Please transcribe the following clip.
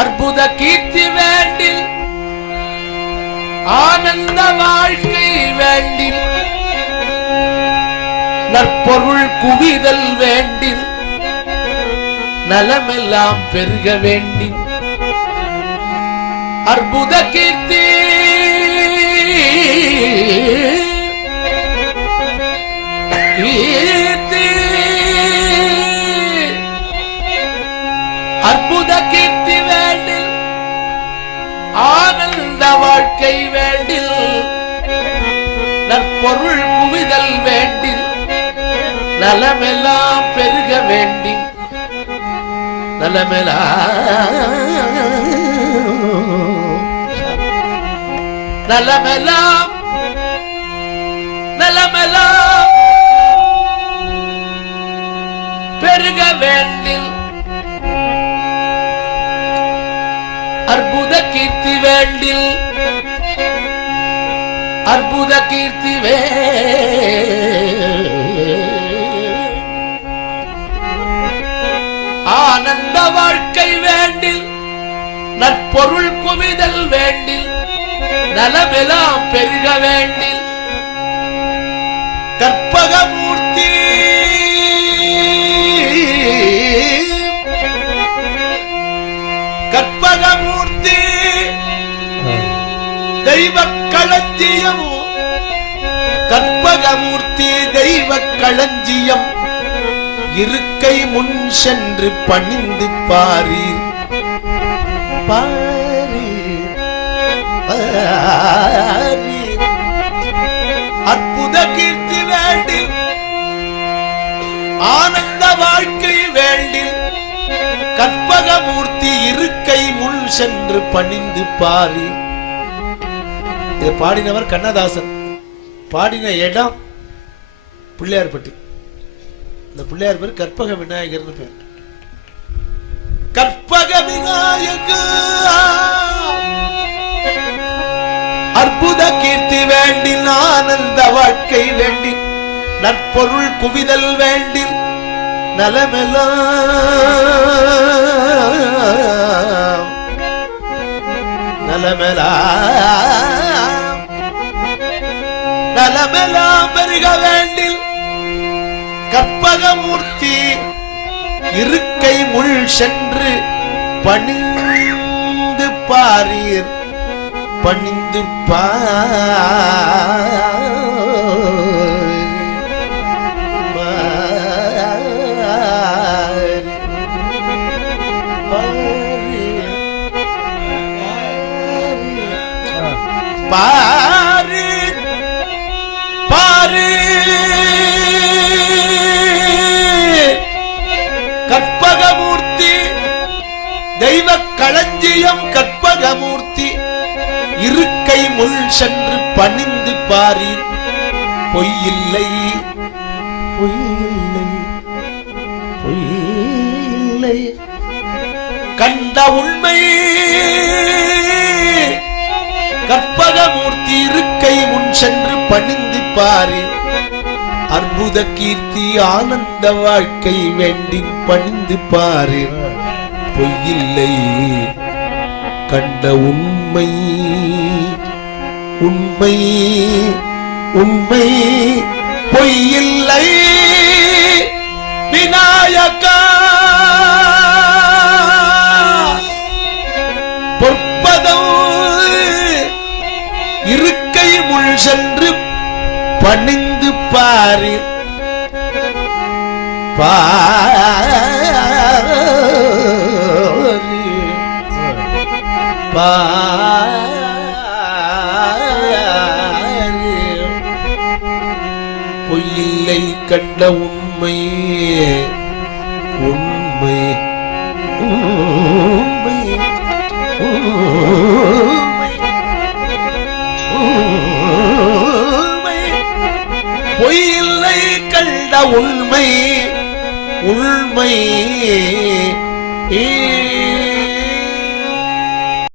அற்புத கீர்த்தி வேண்டில் ஆனந்த வாழ்க்கை வேண்டில் நற்பொருள் குவிதல் வேண்டில் நலமெல்லாம் பெருக வேண்டில் அற்புத கீர்த்தி அற்புத கீர்த்தி வேண்டில் ஆனந்த வாழ்க்கை வேண்டில் நற்பொருள் குவிதல் வேண்டில் நலமெல்லாம் பெருக வேண்டில் நலமெல்லாம் பெருக வேண்டில் அற்புத கீர்த்தி வேண்டில் அற்புத கீர்த்தி ஆனந்த வாழ்க்கை வேண்டில் நற்பொருள் குவிதல் வேண்டில் நலமெல்லாம் பெருக வேண்டில் கற்பகமூர்த்தி கற்பகமூர்த்தி தெய்வ களஞ்சியம் கற்பகமூர்த்தி தெய்வ களஞ்சியம் இருக்கை முன் சென்று பணிந்து பாரீர் அற்புத கீர்த்தி வேண்டில் ஆனந்த வாழ்க்கை வேண்டில் கற்பகமூர்த்தி இருக்கை முன் சென்று பணிந்து பாரு. இதை பாடினவர் கண்ணதாசன். பாடின இடம் பிள்ளையார்பட்டி. இந்த பிள்ளையார் பேர் கற்பக விநாயகர்னு பேர். கற்பக விநாயகர் அற்புத கீர்த்தி வேண்டில் ஆனந்த வாழ்க்கை வேண்டில் நற்பொருள் குவிதல் வேண்டில் நலமெல்லாம் பெருக வேண்டில் கற்பகமூர்த்தி இருக்கை முள் சென்று பணிந்து பாரீர் பணிந்து பாரு பாரு கற்பகமூர்த்தி தெய்வ களஞ்சியம் கற்பகமூர்த்தி இருக்கை முள் சென்று பணிந்து பாரீர் பொய்யில்லை பொய்யில்லை பொய்யில்லை கண்ட உண்மை கற்பகமூர்த்தி இருக்கை முன் சென்று பணிந்து பாரீர் அற்புத கீர்த்தி ஆனந்த வாழ்க்கை வேண்டி பணிந்து பாரீர் பொய்யில்லை கண்ட உண்மை உண்மை உண்மை பொய்யில்லை விநாயகா பொற்பதம் இருக்கை முள் சென்று பணிந்து பாரீர் பொய்யில்லை கண்ட உண்மை உண்மை உண்மை பொய்யில்லை கண்ட உண்மை உண்மை